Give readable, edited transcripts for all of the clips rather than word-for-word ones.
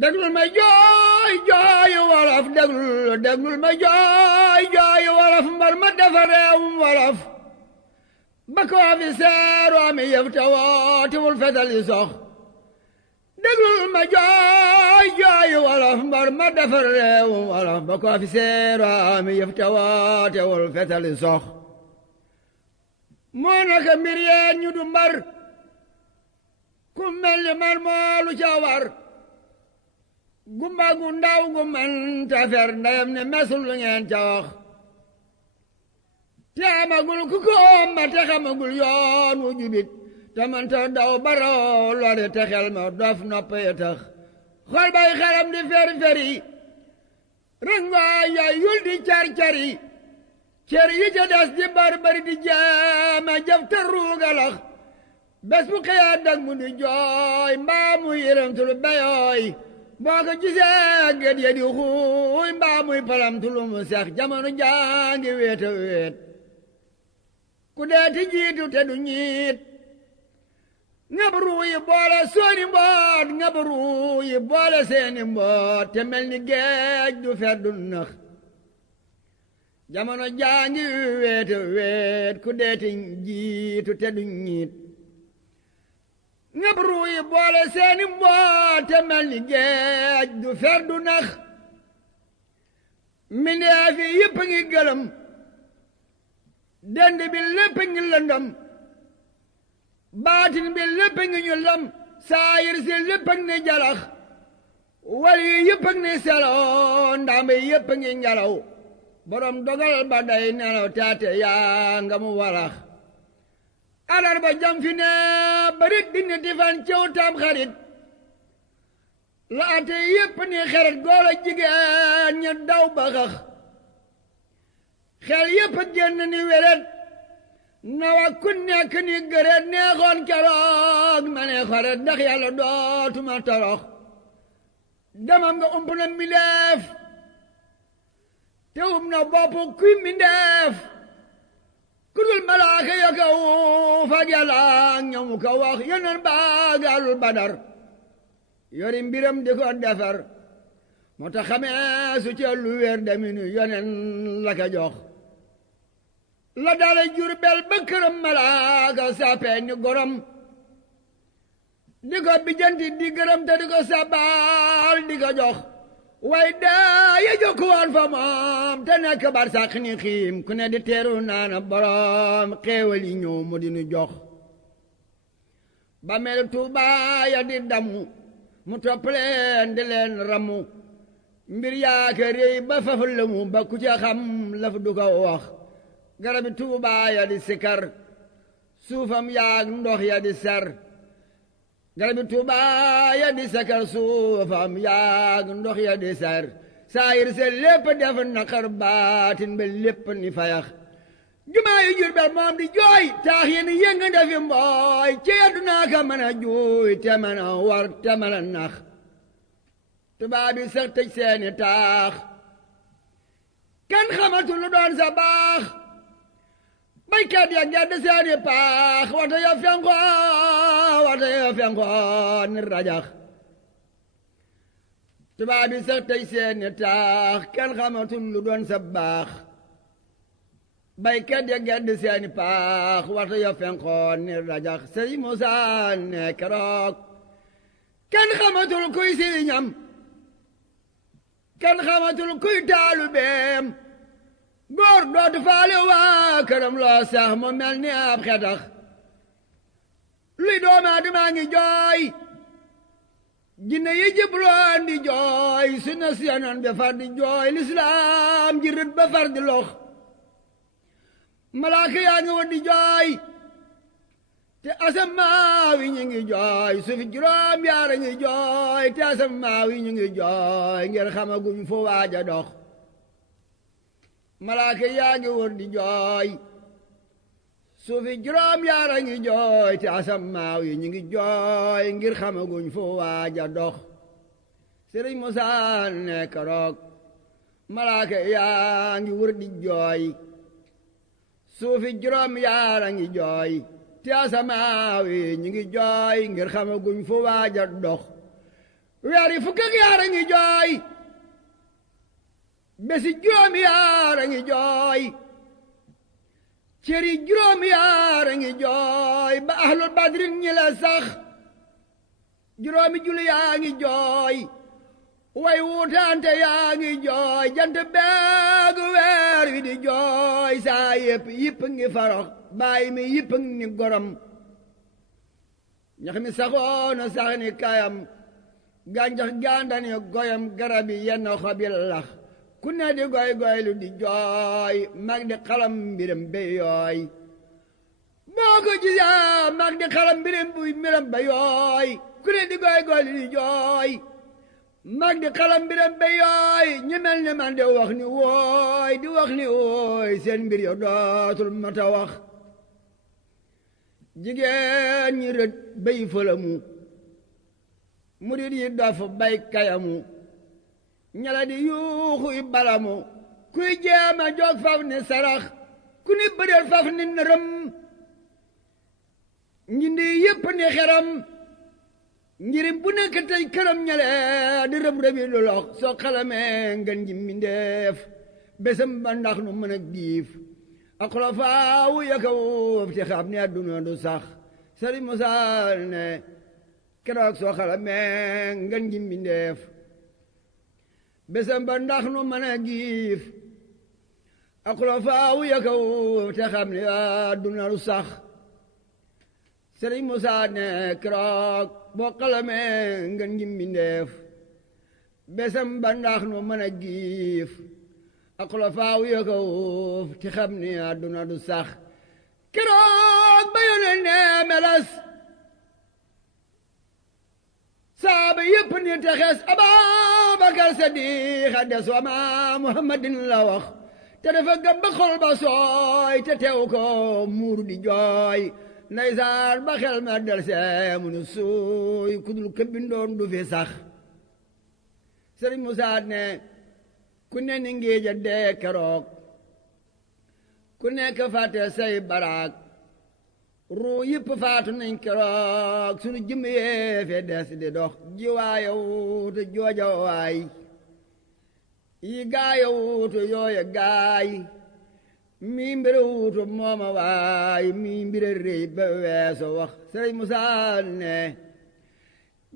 déglul ma jooy jooyu wolof déglul ma jooy jooyu wolof mbar ma dafa réewum wolof ba ko fi seeru ami yëf te wootiwul fetal yi sox déglul ma jooy jooyu wolof mbar ma dafa réewum wolof ba ko fi seeru ami yëf te wootiwul fetal yi sox moo naka mbir yeen ñu du mbar ku mel ni man moolu ca war gumba gu ndaw gu man ta fer ndeyam ne mesul lu ngeen ca wax te amagul ku ko ma te xamagul yoon wu jubit te man ta daw baroo lore te xel ma dof nopp ya tax xol bay xaram di fer-feri rëngooy yaay yul di car-cari cër yi ca des di bari di jaama jëf te ruugalax bés bu xëyaat dag mu di jooy mbaa mu yërëmtul bayooy boo ko gisee gët ya di xuuy mbaa muy palamtul mu seex jamono jaangi wéeta wéet ku dee ti jiitu te du ñiit ngab ruu yi boole sooni mboot ngab ruu yi boole seeni mboot te mel ni géej du fer du nax jamono jaangi wéeta wéet ku dee ti jiitu te du ñiit ngab ruu yi boole seeni mboot te mel ni géej du fer du nax mbindeef yi yëpp ngi gëlëm dend bi lépp ngi lëndëm baatin bi lépp ngi ñu lam saayir si lépp ngi jalax wal yi yëpp ngi seloo ndamb yi yëpp ngi ngelaw borom dogal ba day nelaw taate yaa nga mu walax alar ba jam fi ne barit dina ti fan cew tam xarit la ate yépp ni xeret góor a jigéen ña daw ba xax xel yépp génn ni weret nawa ku nekk ni gëreet neexoon keroog ma ne xoret ndax yàlla dootuma torox demam nga ump na mileef te um na bopp kuy mindeef kudul malaaka ya ka fag yàlla ñamu ka wax yonen baagaalul badar yori mbiram di ko defar moo tax xamee su ca lu wér deminu yonen la ka jox la dale Jurbel ba këram malaaka sappee ni gorom di ko bijanti di gërëm te di ko sabal di ko jox way daa ya jokku woon fa moom te nekk bar sàq ni xiim ku ne di teeru naana borom xéewal yi ñëw mu di nu jox ba mel Tuuba ya di damu mu topp leen di leen ramu mbir yaaka réy ba fafal la mu ba ku ca xam laf du ko wax garabi Tuuba ya di sikar suufam yaag ndox ya di ser garabi Tuuba ya di sakar suufam yaag ndox ya di ser saayir se lépp def naqar baatin ba lépp ni fayax jumaa yu Jurbel moom di jooy taax yi ni yënga defi mbooy ci àdduna ka mën a juuy te mën a war te mën a nax tubaab yi sax tëj seeni taax kenn xamatul lu doon sa baax baykat ya gedd seeni paax wata ya fenko ni rajax tubaab yi sax tëj seeni taax kenn xamatul lu doon sa baax baykat ya gedd seeni paax wata ya fenko ni rajax Sëriñ Musaa ne keroog kenn xamatul kuy sëriñam kenn xamatul kuy taalubeem góor dootu faale waa këram loo sax mu mel ni ab xetax luy doomu aadama ngi jooy jinne yi jëbloon di jooy sunna si Yonent bi far di jooy lislaam ji rët ba far di lox malaaka yaa ngi woon di jooy te asamaaw yi ñu ngi jooy suufi juróom yaara ngi jooy te asamaaw yi ñu ngi jooy ngir xamaguñ fu waaja dox malaaka yaa ngi woon di jooy suufi juróom yaara ngi jooy te asamaaw yi ñu ngi jooy ngir xamaguñ fu waaja dox Sëriñ Musaa ne keroog malaaka yaa ngi wër di jooy suufi juróom yaara ngi jooy te asamaaw yi ñu ngi jooy ngir xamaguñ fu waaja dox weer yi fukk ak yaar a ngi jooy bési juróom yaar a ngi jooy cëri juróom yaar a ngi jooy ba ahlul badrin ñi la sax juróomi julli yaa ngi jooy way wuutaante yaa ngi jooy jant beeg weer wi di jooy saa yëpp ngi farox bàyyi mi yëpp ni gorom ñax mi saxoona sax ni kayam gàncax gàndani goyam garab yi yenn xob yi lax ku ne di goy lu di jooy mag di xalam mbiram ba yooy boo ko gisee mag di xalam mbiram ba yooy ku ne di goy lu di jooy mag di xalam mbiram ba yooy ñi mel ni man di wax ni wooy seen mbir yo dootul mata wax jigéen ñi rët bay fëlamu murid yi dof bay kayamu ñala di yuuxu i balamu kuy jéema joog faf ni sarax ku ni bëdeel faf ni nërëm njindi yépp ni xeram njirim bu nekk tey këram ñale di rëb-rëbi lu lox soo xalamee ngeen ji mbindeef bésam ba ndax nu mën a giif ak xulafaawu yakawuf ci xam ne adduna du sax Sëriñ Musaa ne keroog soo xalamee ngeen ji mbindeef bésam ba ndax nu mën a giif ak xulafaawu yakawuf ci xam ne adduna du sax Sëriñ Musaa ne keroog boo xalamee ngeen ji mbindeef bésam ba ndax nu mën a giif ak xulafaaw yakawuf ti xam ni àdduna du sax keroog ba yónnee ne melas saaba yépp ni texees Ababakar Sadiq a des wa ma Muhammadin la wax te dafa gëm ba xol ba sooy te teew ko muuru di jooy ndeysaan ba xel ma del see mu nu suuy kudul këbbindoon du fi sax Sëriñ Musaa ne ku ne ni ngéej a dee keroog ku nekk fàtte say baraag ruu yëpp faatu nañ keroog sunu jëm yee fe des di dox jiwaayawutu jooja waay yi gaayawutu yooya gaay mi mbira wuutu mooma waay mi mbira rëy ba weeso wax Sëriñ Musaa ne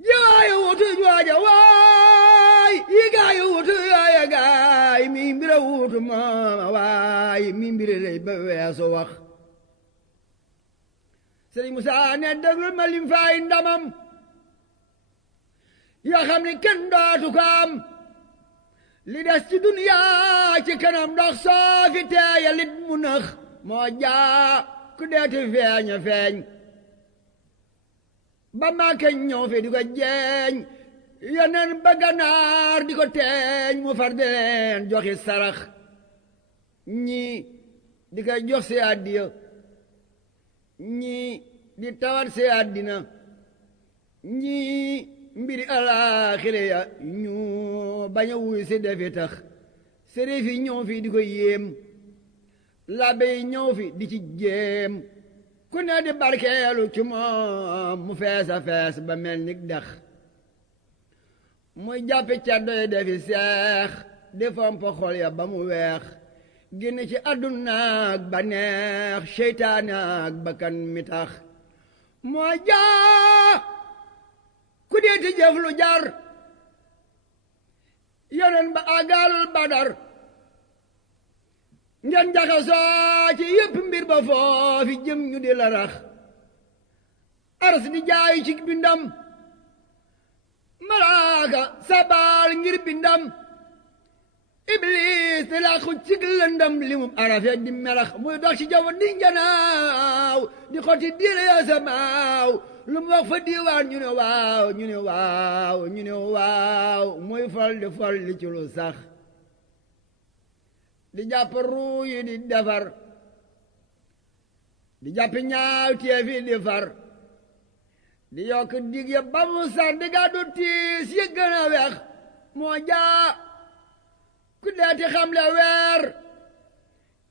jiwaayawutu jooja waay yi gaayawutu yooya gaay mi mbira wuutu mooma waay mi mbira rëy ba weeso wax Sëriñ Musaa ne déglul ma lim faay ndamam yoo xam ne kenn dootu ko am li des ci duniyaa ci kanam ndox soo fi teeya lit mu nëx moo jaa ku deeti feeña feeñ ba Màkka ñëw fi di ko jeeñ yeneen ba Gànnaar di ko teeñ mu far di leen joxi sarax ñii di ko jox si àddiya ñii di tawat si àddina ñii mbiri alaaxira ya ñu bañ a wuy si defi tax sërif yi ñëw fi di ko yéem labbe yi ñëw fi di ci jéem ku ne di barkeelu ci moom mu fees a fees ba mel ni dex muy jàppi caddoy defi seex di fomp xol ya ba mu weex génn ci àdduna ak ba neex seytaane ak bakkan mi tax moo jaa ku deeti jëf lu jar yonen ba àggalul Badar ngeen jaxasoo ci yépp mbir ba foofi jëm ñu di la rax ars di jaayu ci bindam malaaka sabal ngir bindam iblis di làqu ci lëndam li mu arafe di melax muy dox ci jaww di njanaaw di xoti diire ya samaaw lu mu wax fa diiwaan ñu ne waaw ñu ne waaw ñu ne waaw muy fol di ci lu sax di jàpp ruu yi di defar di jàpp ñaaw teefi di far di yokk dig ya ba mu sax di gàddu tiis yi gën a weex moo jaa ku deeti xam le weer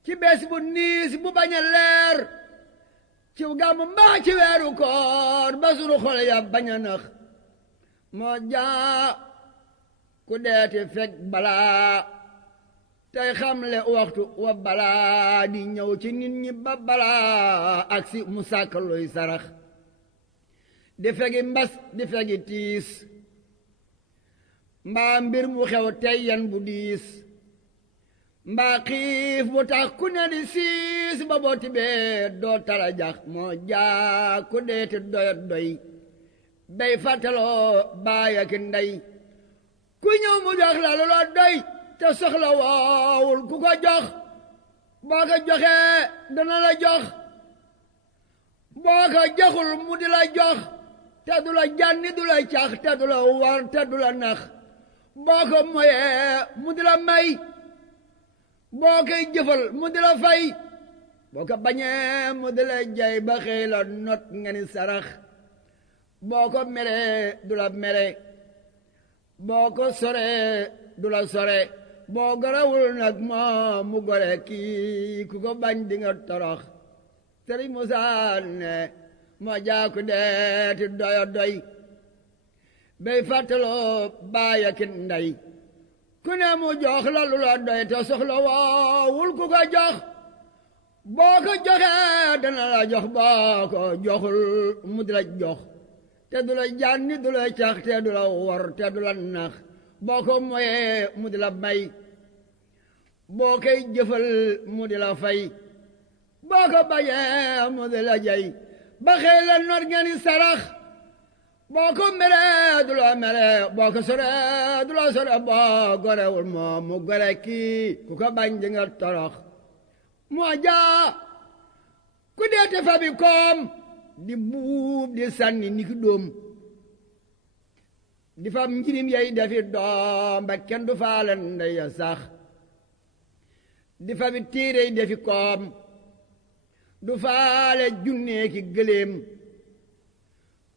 ci bés bu niis bu bañ a leer ci gàmmu mbaa ci weeru koor ba sunu xol ya bañ a nax moo jaa ku deeti fekk balaa tey xamle waxtu wa balaa di ñëw ci nit ñi ba balaa ak si mu sàkk luy sarax di fegi mbas di fegi tiis mbaa mbir mu xew tey yan bu diis mbaa xiif bu tax ku ne di siis ba boo tibee doo tala jax moo jaa ku deeti doyat doy bay fàttaloo baay ak ndey ku ñëw mu jox la lu la doy te soxla woowul ku ko jox boo ko joxee dana la jox boo ko joxul mu di la jox te du la jànni du la cax te du la war te du la nax boo ko moyee mu di la may boo koy jëfal mu di la fay boo ko bañee mu di la jay ba xëy la not nga ni sarax boo ko meree du la mere boo ko soree du la sore boo gorawul nag moo mu gore kii ku ko bañ di nga torox Sëriñ Musaa ne moo jaaku deeti doyo doy bay fàttaloo baay ak ndey ku ne mu jox la lu la doy te soxla woowul ku ko jox boo ko joxee dana la jox boo ko joxul mu di la jox te du la jànni du la cax te du la wor te du la nax boo ko moyee mu di la may boo koy jëfal mu di la fay boo ko bañee mu di la jay ba xëy la not nga ni sarax boo ko meree du la mere boo ko soree du la sore boo gorewul moom mu gore kii ku ko bañ di nga torox moo jaa ku deete fa bi koom di buub di sànni ni ki dóom di fam njirim yey defi doom ba kenn du faale ndey ya sax di fa bi téerey defi koom du faale junnee ki gëléem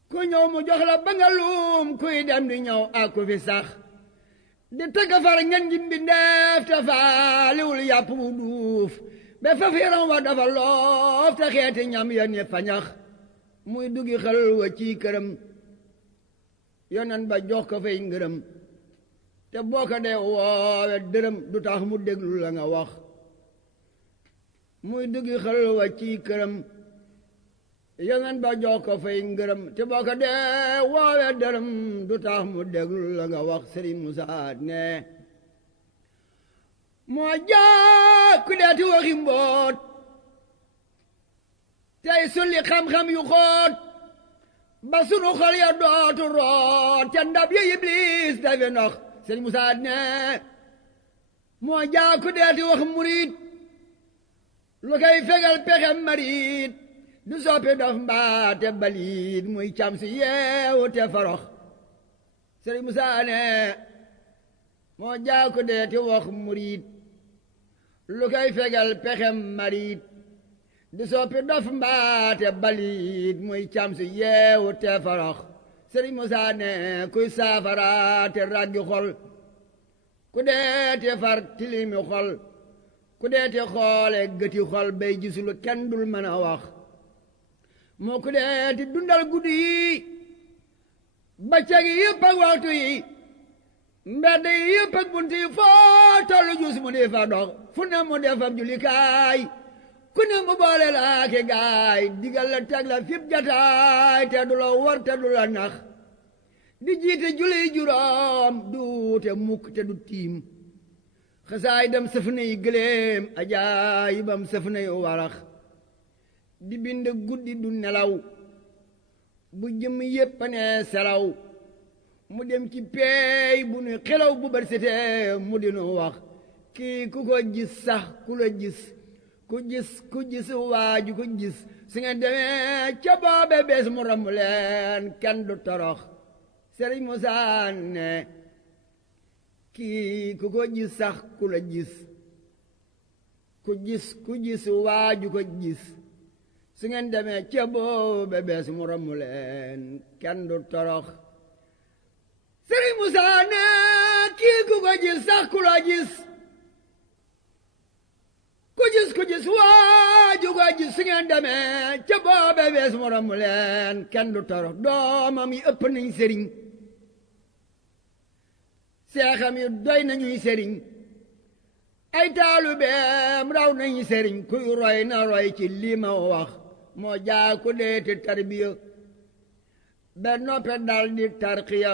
ku ñëw mu jox la ba nga luum kuy dem di ñëw ak ku fi sax di tëgg far ngeen ji mbindeef te faaliwul yàpp bu duuf ba faf yaram wa dafa loof te xeeti ñam ya ne fañax muy duggi xel wa ci këram yonen ba jox ko fay ngërëm te boo ko dee woowe dërëm du tax mu déglu la nga wax muy duggi xel wa ci këram yonen ba jox ko fay ngërëm te boo ko dee woowe dërëm du tax mu déglu la nga wax Sëriñ Musaa ne moo jaa ku deeti waxi mboot tey sulli xam-xam yu xóot ba sunu xol ya dootu root ca ndab ya Iblis dafe ndox Sëriñ Musaa ne moo jaa ku deeti wax murit lu koy fegal pexe marit du soppi dof mbaate balit muy cam si yeewu te farox Sëriñ Musaa ne moo jaa ku deeti wax murit lu koy fegal pexe marit di soppi dof mbaate balit muy cam si yeewu te farox Sëriñ Musaa ne kuy saafaraate raggi xol ku deeti far tilimi xol ku deeti xoole gëti xol bay gisulu kenn dul mën a wax moo ku deeti dundal guddi yi bëccëg yi yëpp ak waxtu yi mbedd yi yëpp ak bunt yi foo tollu jus mu di fa dox fu ne mu defam julikaay ku ne mu boole laa ki gaay digal la teg la fip jataay te du la war te du la nax di jiite julli juróom duute mukk te du tiim xasaay dem sëf na yi gëléem ajaayibam sëf na yi warax di bind guddi du nelaw bu jëm yépp ne selaw mu dem ci peey bu nu xelaw bu bari setee mu dinu wax kii ku ko gis sax ku la gis ku gis waaju ko gis su ngeen demee ca boobe bees mu ramu leen kenn du torox Sëriñ Musaa ne kii ku ko gis sax ku la gis ku gis waaju ko gis su ngeen demee ca boobe bees mu ramu leen kenn du torox Sëriñ Musaa ne kii ku ko gis sax ku la gis ku gis waaju ko gis su ngeen demee ca boobe bees mu ramu leen kenn du torox doomam yi ëpp nañ sëriñ seexam yi doy nañuy sëriñ ay taalubeem raw nañu sëriñ kuy roy na roy ci lii ma wax moo jaa ku deeti tarbiya ba noppe dal di tarqiya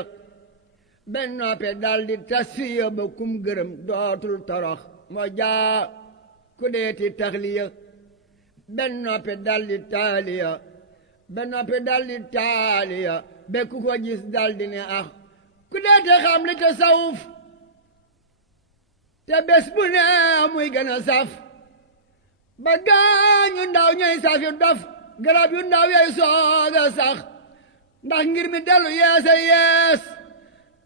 ba noppe dal di tasfiya ba kum gërëm dootul torox moo jaa ku deeti taxliya ba noppe dal di taaliya ba noppe dal di taaliya ba ku ko gis dal di ne ah ku deeti xam li tasawuf te bés bu ne muy gën a saf ba gaañu ndaw ñooy saf yu dof garab yu ndaw yooy sooga sax ndax ngir mi dellu yeesa yees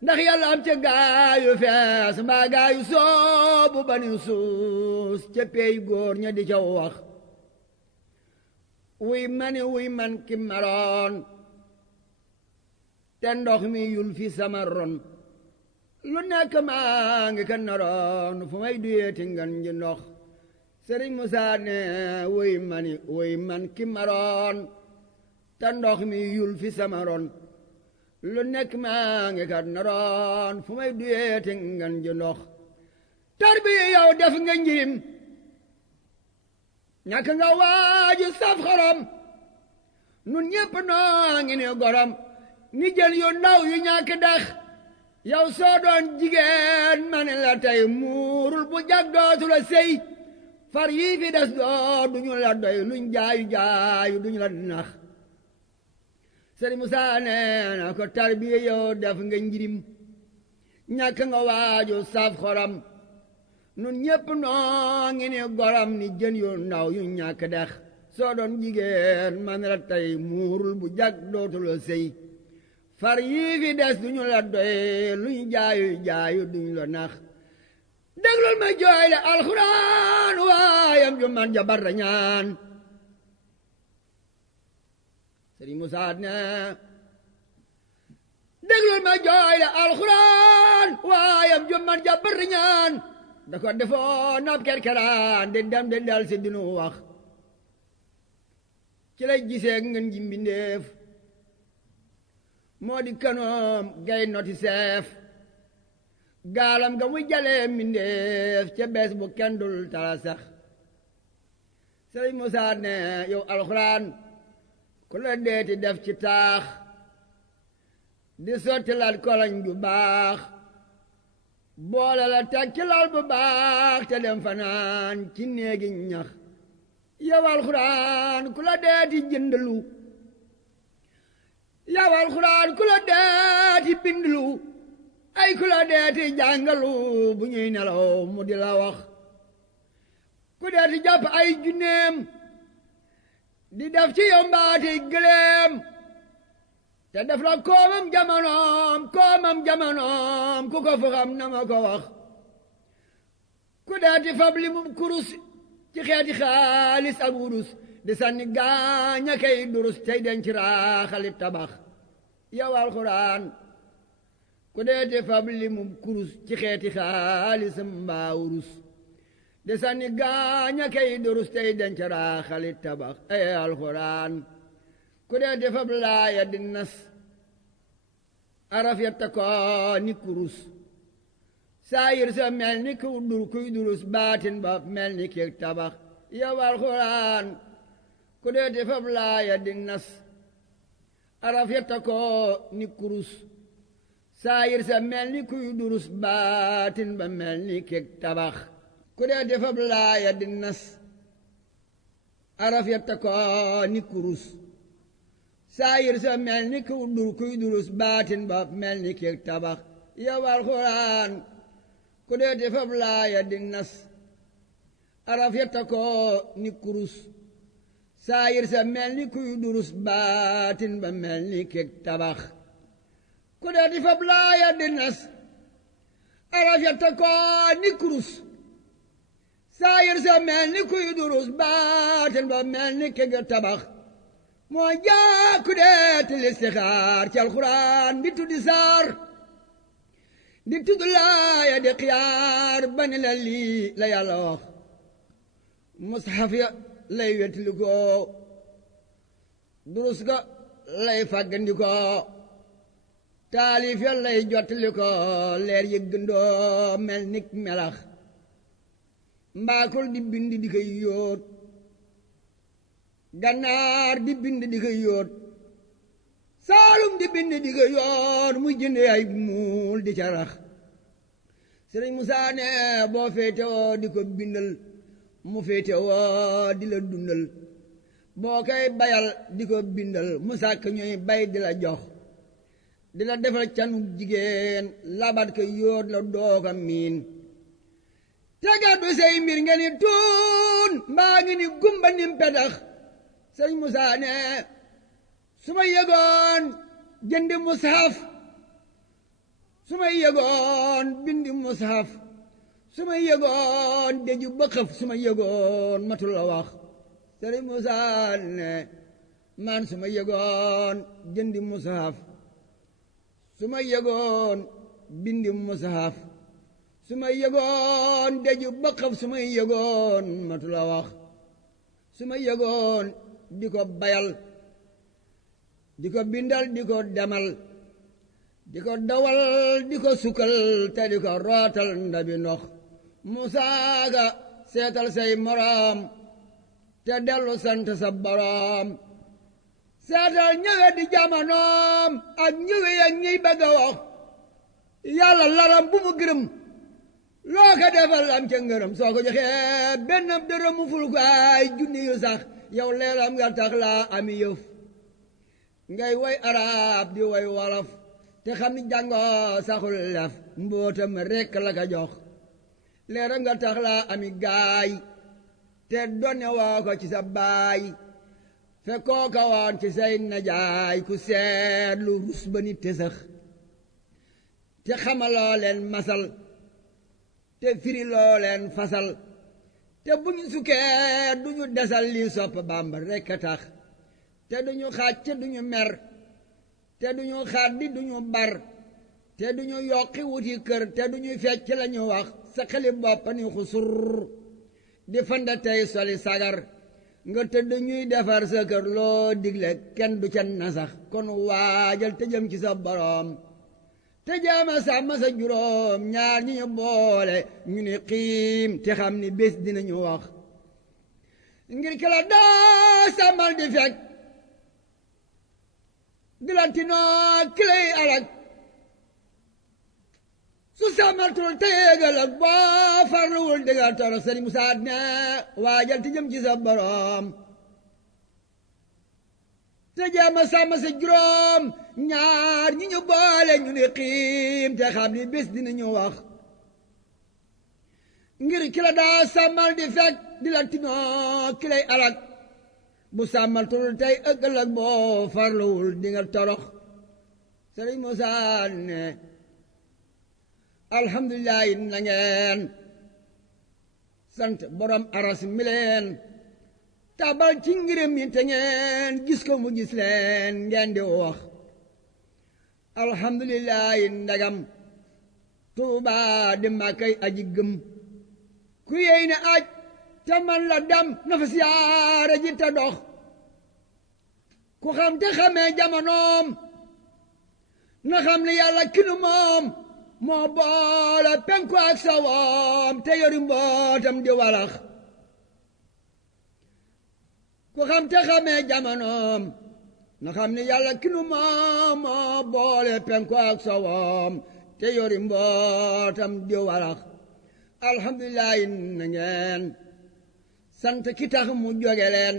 ndax yàlla am ca gaayu fees mbaa gaayu soobu ba ni suus ca peey góor ña di ca wax wuy man ki maroon te ndox mi yul fi sama ron lu nekk maa ngi ka naroon fu may duyeeti ngan ji ndox Sëriñ Musaa ne wuy man ki maroon te ndox mi yul fi sama ron lu nekk maa ngi ka naroon fu may duyeeti ngan ji ndox tarbiya yow def nga njirim ñàkk nga waaju saf xorom nun ñépp noo ngi ne gorom ni jël yu ndaw yu ñàkk dax yow soo doon jigéen ma ne la tey muurul bu jag dootu la sëy far yii fi des doo duñu la doy luñ jaayu duñu la nax Sëriñ Musaa nee na ko tarbiya yow def nga njirim ñàkk nga waaju saf xorom nun ñépp noo ngi ne gorom ni jën yu ndaw yu ñàkk dex soo doon jigéen ma ne la tey muurul bu jag dootu la sëy far yii fi des duñu la doy luñ jaayu duñu la nax déglul ma jooy le alxuraan waayam ju man ja barra ñaan Sëriñ Musaa ne déglul ma jooy le alxuraan waayam ju man ja barra ñaan da ko defoon ab kerkeraan di dem di del si dinu wax ci lay gisee ngeen ji mbindéef moo di kanoom gay noti seef gaalam nga muy jalee mbindéef ca bees bu kenn dul tala sax Sëriñ Musaa ne yow alxuraan ku la deeti def ci taax di sotti laat koloñ ju baax boole la teg ci lal bu baax te dem fanaan ci néegi ñax yow alxuraan ku la deeti jëndalu yow alxuraan ku la deeti bindlu ay ku la deeti jàngalu bu ñuy nelaw mu di la wax ku deeti jàpp ay junneem di def ci yow mbaati gëléem te def la koomam jamonoom ku ko fu xam na ma ko wax ku deeti fab li mu kurus ci xeeti xaalis ak wurus di sànni gaaña kay durus tey denc raaxali tabax yow alxuraan ku deeti fab li mu kurus ci xeeti xaalis mbaa wurus di sànni gaaña kay durus tey denc raaxali tabax ay alxuraan ku deeti fab laaya di nas araf ya ko ni kurus saayir sa mel ni kuy durus baatin ba mel ni keek tabax yow alxuraan ku deeti fab laaya di nas araf ya ko ni kurus saayir sa mel ni kuy durus baatin ba mel ni keek tabax ku deeti fab laaya di nas araf ya ko ni kurus saayir sa mel ni kuy durus baatin ba mel ni keek tabax yow alxuraan ku deeti fab laaya di nas araf ya ko ni kurus saayir sa mel ni kuy durus baatin ba mel ni keek tabax ku deeti fab laaya di nas araf ya ko ni kurus saayir sa mel ni kuy durus baatin ba mel ni keek tabax moo jaaku deeti listixaar ci alxuraan di tuddi saar di tudd laaya di xiyaar ba ni la lii la yàlla wax mushaf ya lay wetli ko durus ga lay fàggandi ko taalif ya lay jottali ko leer yëggandoo mel nik melax mbaakol di bind di koy yóot gannaar di bind di koy yóot saalum di bind di koy yóot muy jënde ay muul di ca rax Sëriñ Musaa ne boo féete woo di ko bindal mu féete woo di la dundal boo koy bayal di ko bindal mu sàkk ñuy bay di la jox di la defal canu jigéen labat ko yóot la dooga miin tegadu say mbir nga ni tuun mbaa ngi ni gumba nim pedax Sëriñ Musaa ne su ma yëgoon jëndi mushaf su ma yëgoon bindi mushaf su ma yëgoon deju bëxëf su ma yëgoon matul la wax Sëriñ Musaa ne man su ma yëgoon jëndi mushaf su ma yëgoon bindi mushaf su ma yëgoon deju bëxëf su ma yëgoon matul la wax su ma yëgoon di ko bayal di ko bindal di ko demal di ko dawal di ko sukkal te di ko rootal ndabi ndox Musaa ga seetal say moroom te dellu sant sa boroom seetal ñëwe di jamanoom ak ñëwe ya ñiy bëgg a wax yàlla laram bu mu gërëm loo ko defal am ca ngërëm soo ko joxee benn dërëm mu ful ko ay junni yu sax yow leelam nga tax laa ami yëf ngay woy arab di woy wolof te xam ni jàngoo saxul lef mbootam rekk la ko jox leeram nga tax laa ami gaay te donne woo ko ci sa baay fekkoo ko woon ci say najaay ku seet lu rus ba ni tësëx te xamaloo leen masal te firi loo leen fasal te bu ñu sukkee du ñu desal lii sopp Bàmba rekk a tax te du ñu xaaj te du ñu mer te du ñu xaddi du ñu bar te du ñu yokki wuti kër te du ñu fecc la ñu wax sa xeli bopp ni xusur di fanda tey soli sagar nga tëdd ñuy defar sa kër loo digle kenn du ca nasax kon waajal te jëm ci sa boroom te jaama sàmm sa juróom ñaar ñi ñu boole ñu ni xiim te xam ni bés dinañu wax ngir ki la daa sàmmal di fekk di la tinoo ki lay alag su sàmmaltul te yéegal ak boo farluwul digga toro Sëriñ Musaa ne waajal te jëm ci sa boroom te jaama sàmm sa juróom ñaar ñi ñu boole ñu ni xiim te xam ni bés dinañu wax ngir ki la daa sàmmal di fekk di la tinoo ki lay alag bu sàmmaltul tey ëggal ak boo farluwul di nga torox Sëriñ Musaa ne alhamdulillahi na ngeen sant borom aras mi leen tabal ci ngërëm yi te ngeen gis ko mu gis leen ngeen di wax alhamdulillahi ndagam Tuuba di Màkkay aji gëm ku yey ne aj te man la dem na fa siyaare ji te dox ku xam te xamee jamonoom na xam ne yàlla kinu moom moo boole penku ak sawoom te yori mbootam di walax ku xam te xamee jamonoom na xam ne yàlla kinu moom moo boole penku ak sawoom te yori mbootam di walax alhamdulillahi na ngeen sant ki tax mu jóge leen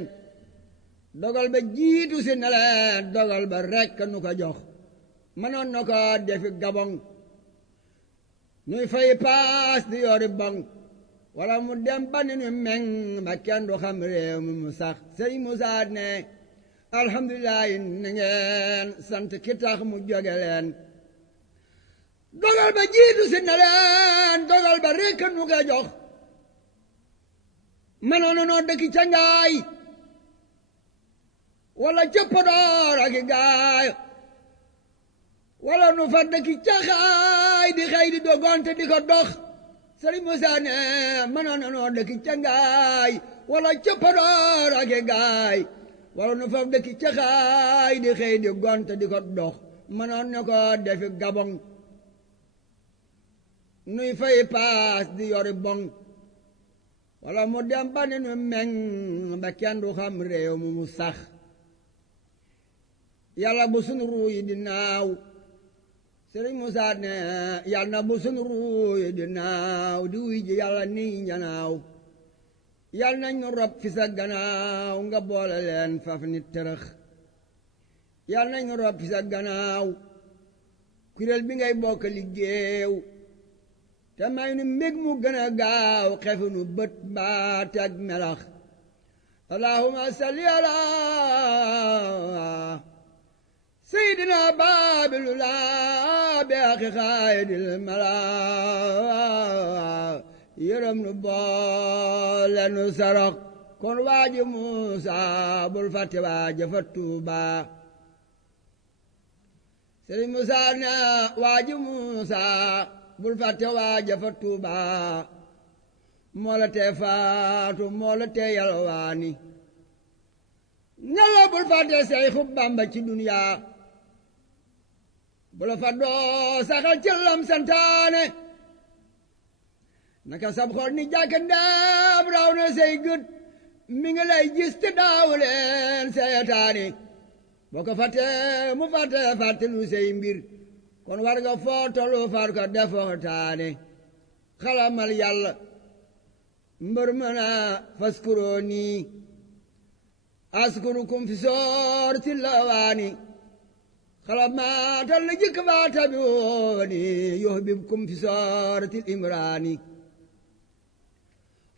dogal ba jiitu si ne leen dogal ba rekk nu ko jox mënoon na ko defi Gabon nuy fay paas di yori bong wala mu dem ba ni nu meng ba kenn du xam réew mi mu sax Sëriñ Musaa ne alhamdulillahi na ngeen sant ki tax mu jóge leen dogal ba jiitu si ne leen dogal ba rekk nu ko jox mënoon noo dëkki ca ngaay wala ca Podor ak gaay wala nu fa dëkki ca xaay di xëy di dogonte di ko dox Sëriñ Musaa ne mënoon noo dëkki ca ngaay wala ca Podor ak gaay wala nu fa dëkki ca xaay di xëy di gonte di ko dox mënoon na ko defi Gabon nuy fay paas di yori boŋ wala mu dem ba ni nu meng ba kenn du xam réew mu sax yàlla bu sunu ruu yi di naaw Sëriñ Musaa ne yàlla na bu sunu ruu yi di naaw di wuy ji yàlla nii njanaaw yàlla nañ nu rob fi sa gannaaw nga boole leen faf nit tërëx yàlla nañ nu rob fi sa gannaaw kuréel bi ngay bokk liggéew te may nu mbég mu gën a gaaw xefu nu bët mbaate ak melax allahumma salli ala seydina baabilula bi axi xaayidil mala yërëm nu boole nu sarax kon waaji Muusa bul fàtte waaja fa Tuuba Sëriñ Musa ne waaji Muusa bul fàtte waaja fa Tuuba moo la tee faatu moo la tee yalwaani ñalla bul fàtte Seyxu Bamba ci duniyaa bu la fa doo saxal ci lam santaane naka sab xol ni jàkk ndaam raw na say gët mi ngi lay gis te daawuleen seetaani boo ko fàtte mu fàtte lu say mbir kon war nga footolu far ko defotaane xalamal yàlla mbër mën a faskuroo nii askurukum fi soor ti lawaani xalamaatal na jikk baa tabiwooni yuhbibkum fi soor ti imraani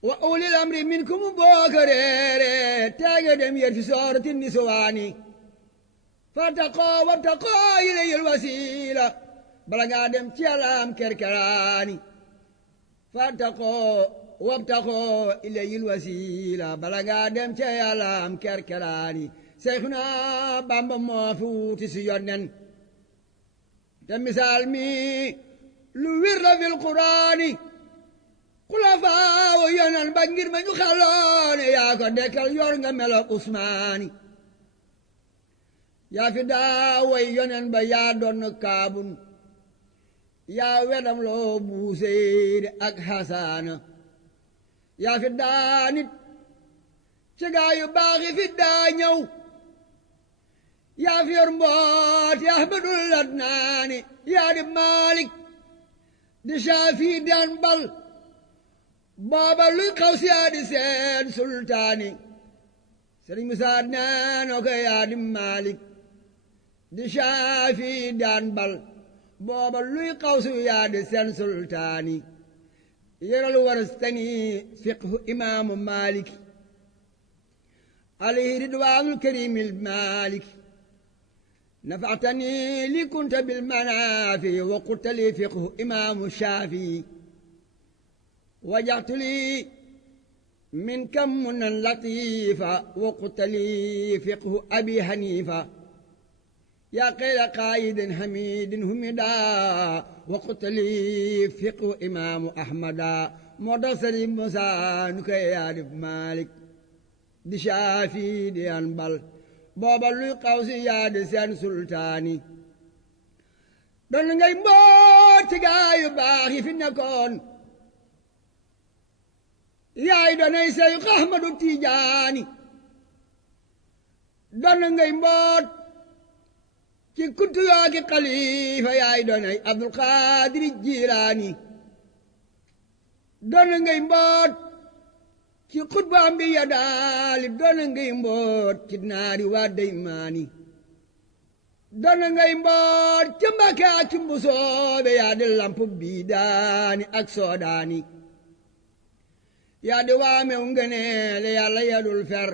wa ulil amri minkum booka reere teege dem yet fi soor ti niswaani fattaqoo wattaqoo ilayil wasiila bala ngaa dem ci yàllaam kerkeraani fattaqoo wattaqoo ilayil wasiila bala ngaa dem ci yàllaam kerkeraani Seyxuna Bamba moo fi wuuti si yonnen te misaal mi lu wir la fil quraani xulafaa yonen ba ngir ma ñu xaloone yaa ko dekkal yor nga melook Usmaani yaa fi daaway yonen ba yaa doon kaabun yaa wedam loo buuseyde ak Hasaana yaa fi daa nit ci gaa yu baaxi fi daa ñëw yaa fi yor mbooti Ahmadul Adnaani yaa di Maalik di Shaafi daan bal booba luy xaw si yaa di seen sultaani Sëriñ Musaa naanoo ko yaa di Maalik di Shaafi daan bal booba luy xaw si yaa di seen sultaani yëral warastani fiqhu imaamu Maalik alayhi ridwaanul kariimil Maalik نفعتني لكنت بالمنافع وقلت لي فقه إمام الشافعي وجعت لي من كم من لطيفة وقلت لي فقه أبي حنيفة يا قيل قائد حميد همدا وقلت لي فقه إمام أحمد مدرسة مسانك يا مالك دي شافي دي أنبل booba luy xaw si yaa di seen sultaani doon ngay mboot ci gaa yu baax yi fi nekkoon yaay doonay Seex Ahmadu Tijaani doon ngay mboot ci kuntu yoo ki xalifa yaay doonay Abdul Qaadir Jilaani doon ngay mboot ci xutbaam bi ya daali doon ngay mboot ci naari waa deymaani doon ngay mboot ci Mbàkke ak ci Mbusoobe yaa di lamp bii daani ak soodaani yaa di waamew ngëneele yàlla yadul fer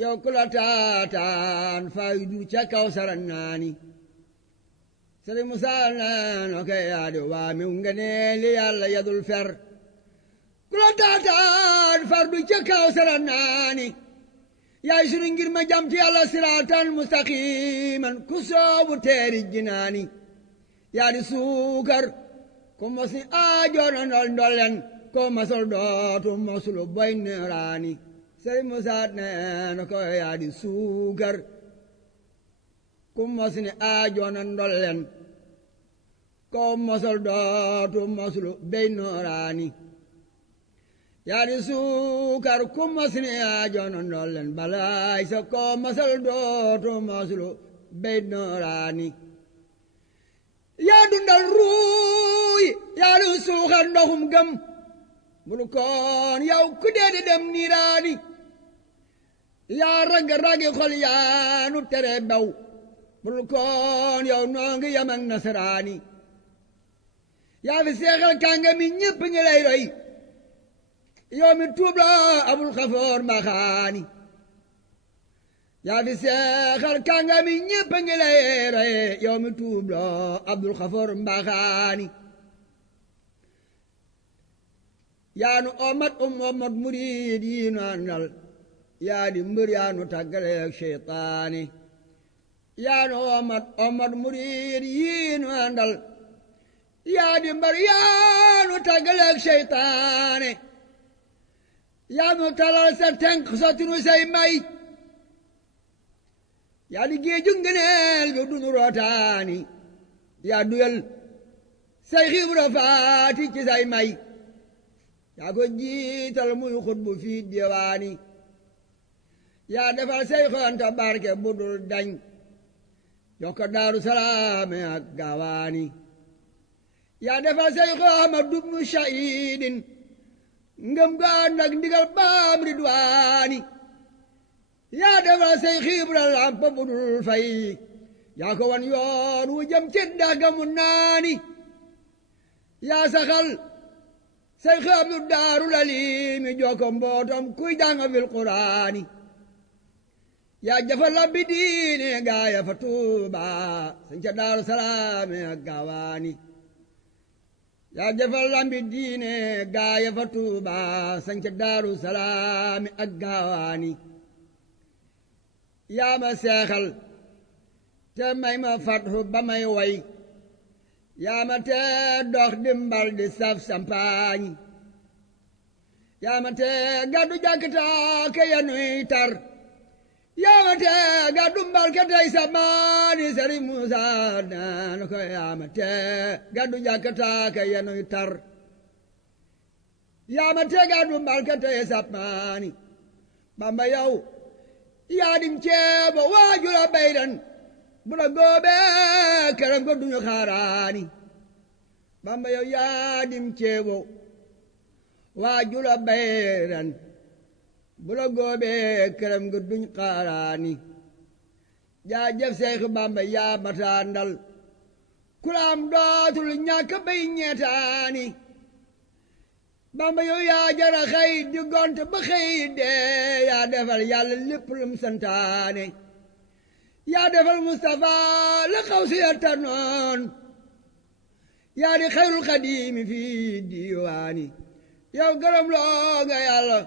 yow ku la taataan fay du ca kaw sara naani Sëriñ Musaa naan ok yaa di waamew ngëneele yàlla yadul fer ku la taataan fardu ca kaw sara naani yaay sunu ngir ma jam ci yàlla siraatan mustaqiman ku soobu teeri jinaani yaa di suukar ku mos ni aajoona ndollen ko masol dootu mosulu boy neeraani Sëriñ Musaa neen ko yaa di suukar ku mos ni aajoona ndolleen koo mosal dootu moslu bey nooraani yaa di suukar ku mos ni aajoona ndolleen balaay sa koo mosal dootu moslu bey nooraani yaa dundal ruuy yaa di suukar ndoxum gëm bulu koon yow ku dee di dem niiraani yaa raggi xol yaa nu tere bew bulu koon yow noo ngi yam ak nasaraani yaa fi seexal kàngami ñépp ngi lay roy yow mi tuub la abul xafoor mbaxaani yaa fi seexal kàngami ñépp ngi lay roy yow mi tuub la abul xafoor mbaxaani yaa nu omat muriid yi nu àndal yaa di mbër yaa nu tàggaleeg seytaane yaa nu omat muriid yi nu àndal yaa di mbër yaa nu tàggaleeg seytaane yaa nu talal sa tenk sotti nu say may yaa di géeju ngëneel gi dunu rootaani yaa duyal say xibra faati ci say may yaa ko jiital muy xutbu fii diwaani yaa defal say xoonta barke budul dañ jox ko Daaru Salaam ak Gawaani yaa defal say xooma dubnu shahiidin ngëm gu ànd ak ndigal baam ridwaani yaa defal say xiibra lamp budul fay yaa ko wan yoon wu jëm ci dex ga mu naani yaa saxal say xaabdu daaru lalimi joko mbootom kuy jàng fil quraani yaa jafal lambi diine gaaya fa tuuba sañ ca Daaru Salaam ak Gawaani yaa jafal lambi diine gaaya fa tuuba sañ ca Daaru Salaam ak Gawaani yaa ma seexal te may ma fathu ba may way yaa ma tee dox dimbal di saf sampaañi yaa ma tee gàddu jàkkata ke yanuy tar yaa ma tee gàddu mbal ke tey samaani Sëriñ Muusa naan ko yaa ma tee gàddu jàkkata ke yanuy tar yaa ma tee gàddu mbal ke tey samaani Bamba yow yaa dim ceebo waajula baydan bu la góobee këram ko duñu xaaraani Bamba yow yaa dim ceebo waajula baydan bu la góobee këram ko duñu xaaraani jaajëf Seex Bamba yaa mataandal kulaam dootul ñàkk bay ñeetaani Bamba yow yaa jara xëy di gont ba xëy dee yaa defal yàlla lépp lum santaane yaa defal Mustafa la xaw si tanoon yaa di xayrul xadiimi fii diiwaani yow gërëm loo nga yàlla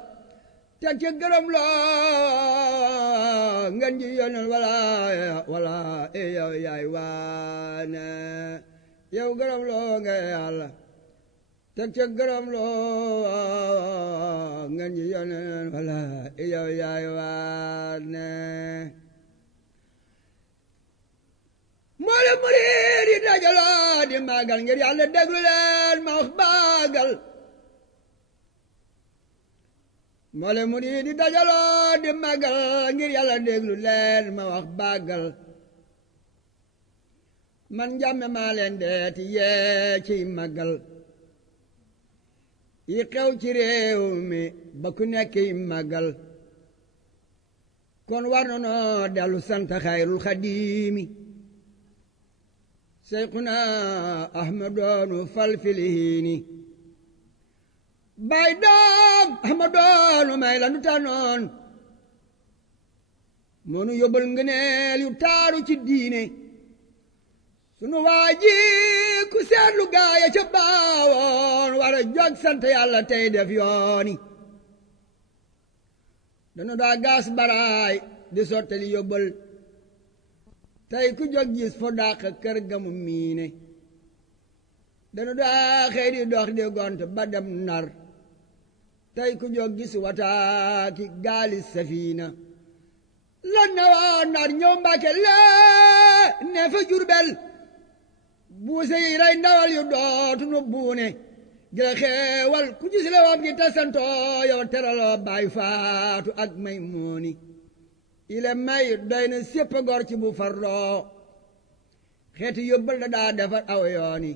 teg ci gërëm loo ngeen ji yonel wala yow yaay waane yow gërëm loo nga yàlla teg ci gërëm loo ngeen ji yonel wala yow yaay waane mboolem murid yi dajaloo di màggal ngir yàlla déglu leen ma wax baagal mboolem murid yi dajaloo di màggal ngir yàlla déglu leen ma wax baagal man njàmme maa leen deeti yee ci màggal yi xew ci réew mi ba ku nekk yi màggal kon war na noo dellu sant xayrul xadiimi Seyxuna Ahmadoonu fal filihiini bay doom Ahmadoonu may la nu tànnoon moonu yóbbal ngëneel yu taaru ci diine sunu waa ji ku seetlu gaaya ca baawoon war a jóg sant yàlla tey def yooni danu daa gaas baraay di sottali yóbbal tey ku jóg gis fo dàq kër gamu miine danu daa xëy di dox di gont ba dem Ndar tey ku jóg gis wataaki gaali safiina lan na waa Ndar ñëw Mbàkke lee ne fa Jurbel buuse yi rey ndawal yu dootu nu buune jëla xeewal ku gis la wam gi tasantoo yow teraloo baay faatu ak may mooni ile may doy na sépp gor ci bu farloo xeeti yóbbal da daa defar aw yooni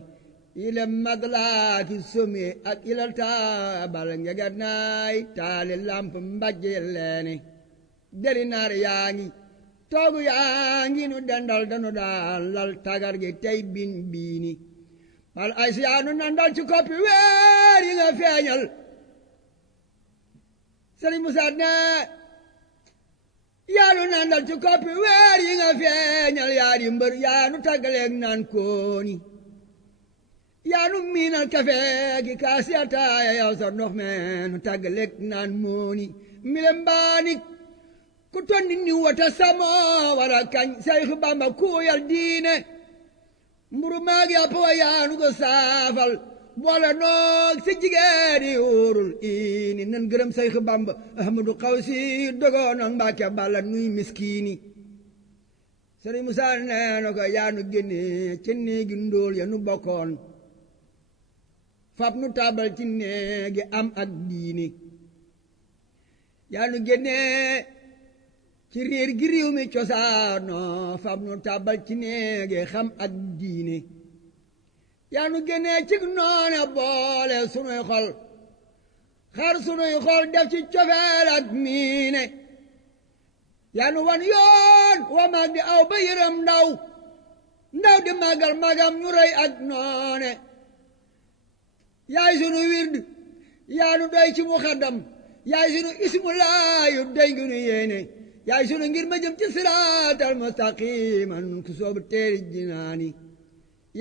ile madlaaki somme ak ilal taabal ngeget naay taali lamp mbajje leeni deri naar yaa ngi toogu yaa ngi nu dendal danu daal lal tagar gi tey bin biini bal ay si yaa nu nandal ci koppi weer yi nga feeñal Sëriñ Musaa ne yaa nu nandal ci koppi weer yi nga feeñal yaa di mbër yaa nu taggaleeg naan kooni yaa nu miinal kafe gi kaasi ataaya yow sa ndox me nu taggaleeg naan mooni mile mbaanik ku tonni ni wata samoo wara kañ Sayxu Bamba kuuyal diine mburu maag yàpp wa yaanu ko saafal boole noog si jigéen yi wóorul ini nan gërëm Sayxu Bamba Ahmadu Xawsi dogoonoog Mbàkke Balla nuy miskiini Sëriñ Musaa nee na ko yaanu génne ci néegi ndóol ya nu bokkoon fab nu tabal ci néegi am ak diini yaanu génne ci réer gi réew mi cosaano fab nu tabal ci néegi xam ak diine yaa nu génnee ci noone boole sunuy xol xar sunuy xol def ci cofeel ak miine yaa nu wan yoon wa mag di aw ba yërëm ndaw di magal magam ñu rëy ak noone yaay sunu wird yaa nu doy ci muxaddam yaay sunu ismu laayu doy ngi nu yéene yaay sunu ngir ma jëm ci siraatal mustaqiman ku soobu teeri jinaani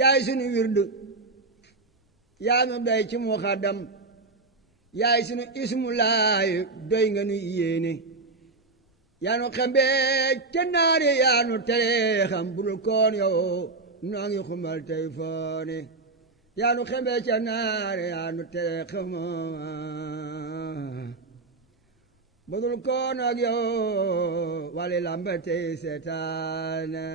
yaay sunu wirdu yaa nu doy ci muxaddam yaay sunu ismu laay doy nga nu yéene yaa nu xembe ca naari yaa nu tere xam budul koon yow noo ngi xumbal tey foone yaa nu xembe ca naari yaa nu tere xam budul koon ak yow wali lamba tey seetaane